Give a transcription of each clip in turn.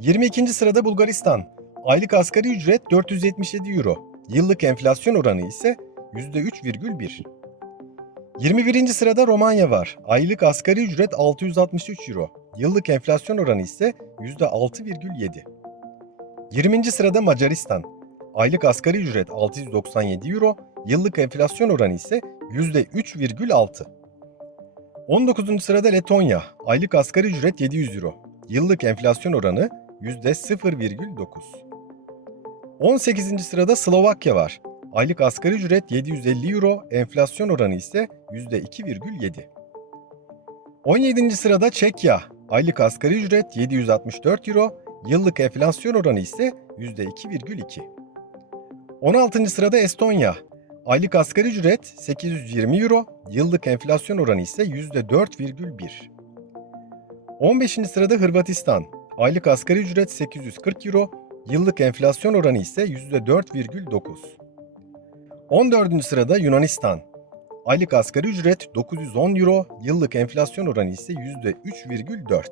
22. sırada Bulgaristan. Aylık asgari ücret 477 euro. Yıllık enflasyon oranı ise %3,1. 21. sırada Romanya var. Aylık asgari ücret 663 euro. Yıllık enflasyon oranı ise %6,7. 20. sırada Macaristan. Aylık asgari ücret 697 euro. Yıllık enflasyon oranı ise %3,6. 19. sırada Letonya. Aylık asgari ücret 700 euro. Yıllık enflasyon oranı %0,9. 18. sırada Slovakya var. Aylık asgari ücret 750 euro, enflasyon oranı ise %2,7. 17. sırada Çekya. Aylık asgari ücret 764 euro, yıllık enflasyon oranı ise %2,2. 16. sırada Estonya. Aylık asgari ücret 820 euro, yıllık enflasyon oranı ise %4,1. 15. sırada Hırvatistan. Aylık asgari ücret 840 euro, yıllık enflasyon oranı ise %4,9. 14. sırada Yunanistan. Aylık asgari ücret 910 euro, yıllık enflasyon oranı ise %3,4.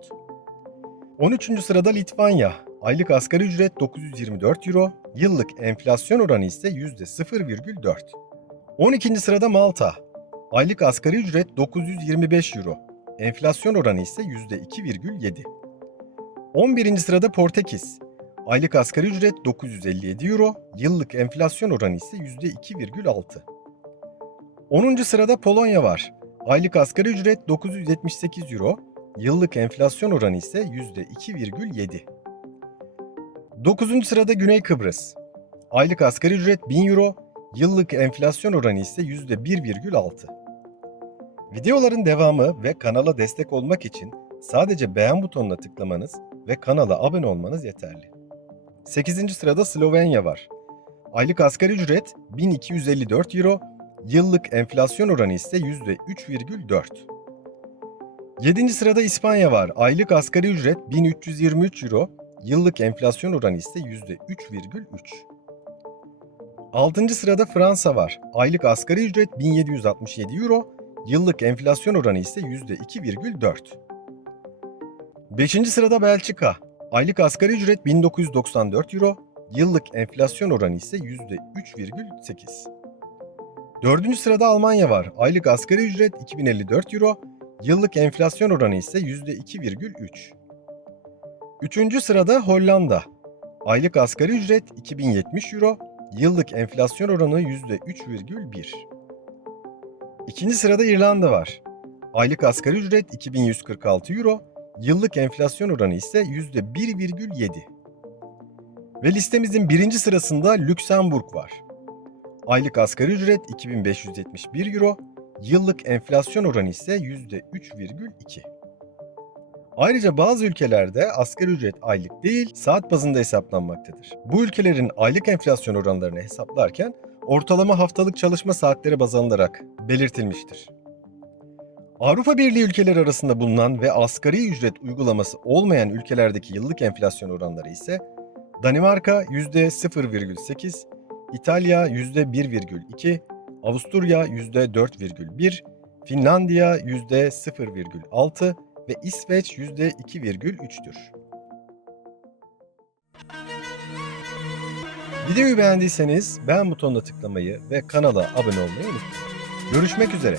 13. sırada Litvanya. Aylık asgari ücret 924 euro, yıllık enflasyon oranı ise %0,4. 12. sırada Malta. Aylık asgari ücret 925 euro, enflasyon oranı ise %2,7. 11. sırada Portekiz. Aylık asgari ücret 957 euro, yıllık enflasyon oranı ise %2,6. 10. sırada Polonya var. Aylık asgari ücret 978 euro, yıllık enflasyon oranı ise %2,7. 9. sırada Güney Kıbrıs. Aylık asgari ücret 1000 euro, yıllık enflasyon oranı ise %1,6. Videoların devamı ve kanala destek olmak için sadece beğen butonuna tıklamanız ve kanala abone olmanız yeterli. 8. sırada Slovenya var. Aylık asgari ücret 1254 euro, yıllık enflasyon oranı ise %3,4. 7. sırada İspanya var. Aylık asgari ücret 1323 euro, yıllık enflasyon oranı ise %3,3. 6. sırada Fransa var. Aylık asgari ücret 1767 euro, yıllık enflasyon oranı ise %2,4. 5. sırada Belçika. Aylık asgari ücret 1994 euro, yıllık enflasyon oranı ise %3,8. 4. sırada Almanya var. Aylık asgari ücret 2054 euro, yıllık enflasyon oranı ise %2,3. 3. sırada Hollanda. Aylık asgari ücret 2070 euro, yıllık enflasyon oranı %3,1. 2. sırada İrlanda var. Aylık asgari ücret 2146 euro, yıllık enflasyon oranı ise %1,7. Ve listemizin birinci sırasında Lüksemburg var. Aylık asgari ücret 2571 euro, yıllık enflasyon oranı ise %3,2. Ayrıca bazı ülkelerde asgari ücret aylık değil, saat bazında hesaplanmaktadır. Bu ülkelerin aylık enflasyon oranlarını hesaplarken ortalama haftalık çalışma saatleri baz alınarak belirtilmiştir. Avrupa Birliği ülkeleri arasında bulunan ve asgari ücret uygulaması olmayan ülkelerdeki yıllık enflasyon oranları ise Danimarka %0,8, İtalya %1,2, Avusturya %4,1, Finlandiya %0,6 ve İsveç %2,3'tür. Videoyu beğendiyseniz beğen butonuna tıklamayı ve kanala abone olmayı unutmayın. Görüşmek üzere.